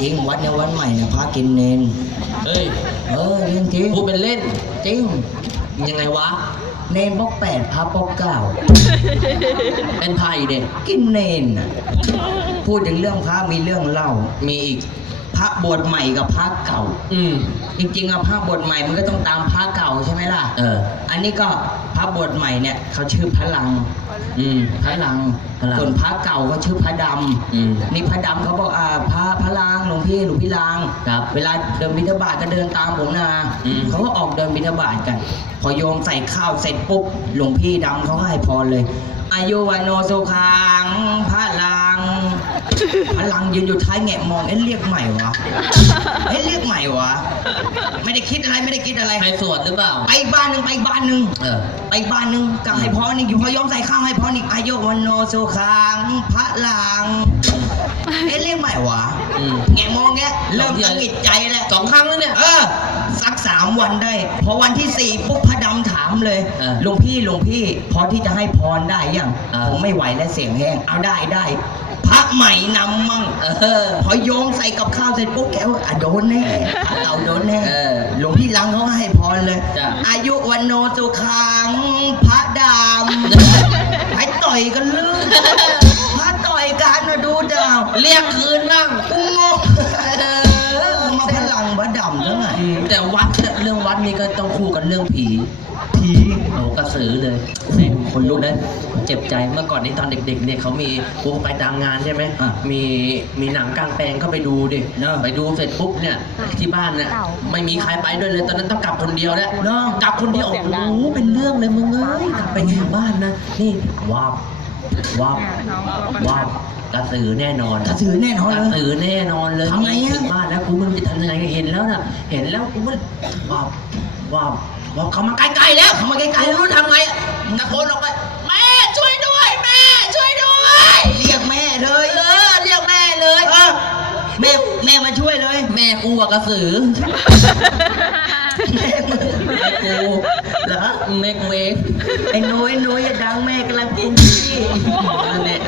จริงวัดเนี่ยวัดใหม่เนี่ยพระกินเนน เฮ้ย เออเรื่องจริงพูดเป็นเล่น จริง ยังไงวะ เนนบอกแปดพระบอกเก้าเป็นไพ่เด็กกินเนนน่ะพูดถึงเรื่องพระมีเรื่องเล่า มีอีก พระบวชใหม่กับพระเก่า อืม จริงๆอะพระบวชใหม่มันก็ต้องตามพระเก่าใช่ไหมล่ะ เออ อันนี้ก็พระบวชใหม่เนี่ยเขาชื่อพระลัง อืม พระลัง พระลังส่วนพระเก่าก็ชื่อพระดอืมำนี่พระดำเขาบอกอ่าพระพระลางหลวงพี่หลวงพี่ลางครับเวลาเดินบิณฑบาตก็เดินตามผมนะอืม เขาก็ออกเดินบิณฑบาตกัน พอโยมใส่ข้าวเสร็จปุ๊บหลวงพี่ดำเขาให้พรเลยอายุวันโนสุขังพระลัง พระลังยืนอยู่ท้ายแงะมองเอ๊ะเรียกใหม่วะเอ๊ะเรียกใหม่วะ ไม่ได้คิดอะไรไม่ได้คิดอะไรใครสวดหรือเปล่า ไปอีกบ้านหนึ่งไปอีกบ้านหนึ่งเออ ไปอีกบ้านหนึ่งก็ให้พรอีกอยู่พอยอมใส่ข้าวให้พรอีกอายุวันโนสุขังพระลัง เอ๊ะเรียกใหม่วะอืม แงะมองแงะเริ่มสะกิดใจแล้ว สองครั้งแล้วเนี่ย เออสักสามวันได้ พอวันที่สี่ปุ๊บพระดำถามเลยเออหลวงพี่หลวงพี่ พอที่จะให้พรได้ยังเออ ผมไม่ไหวแล้วเสียงแห้งเอาได้ได้ พระใหม่นำมั่งเออ พอโยงใส่กับข้าวเสร็จปุ๊บแกว่าอะโดนแน่พระเก่าโดนแน่เออหลวงพี่ลังเขาให้พรเลย จ้ะ อายุวันโนสุขังพระดำไปต่อยกันเลยพระต่อยกันนะดูดาว เรียกคื พลังพระดำเท่าไหร่อืมแต่วัดเนี่ยเรื่องวัดนี่ก็ต้องคู่กันเรื่องผีผีโอ้กระสือเลยนี่คนลุกนะเจ็บใจเมื่อก่อนนี้ตอนเด็ก ๆ เนี่ยเขามีกูไปตามงานใช่ไหมอะมีมีหนังกลางแปลงก็ไปดูดิเนอะไปดูเสร็จปุ๊บเนี่ยที่บ้านเนี่ยไม่มีใครไปด้วยเลยตอนนั้นต้องกลับคนเดียวแล้วกลับคนเดียวโอ้โหเป็นเรื่องเลยมึงเอ้ยกลับไปถึงบ้านนะนี่ว้า วว้าวว้าวกระสือแน่นอนกระสือแน่นอนกเลระย สือแน่นอนเลยทำไงอะถึงบ้านแล้วกูไมันจะทำยังไงเห็นแล้วน่ะ เห็นแล้วกูมันว้าวว้าวว้าวเขามาใกล้ๆแล้วเขามาใกล้ๆแล้วรู้ทำไงอะตะโกนออกไปแม่ช่วยด้วย แม่ช่วยด้วยเรียกแม่เลยเออเรียกแม่เลย เออแม่แม่มาช่วยเลย แม่กูอะกระสือแม่มึงแม่ กูเหรอเมกเวฟไอ้นุ้ยนุ้ยอย่าดังแม่กำลังกินที่นั่นแหละ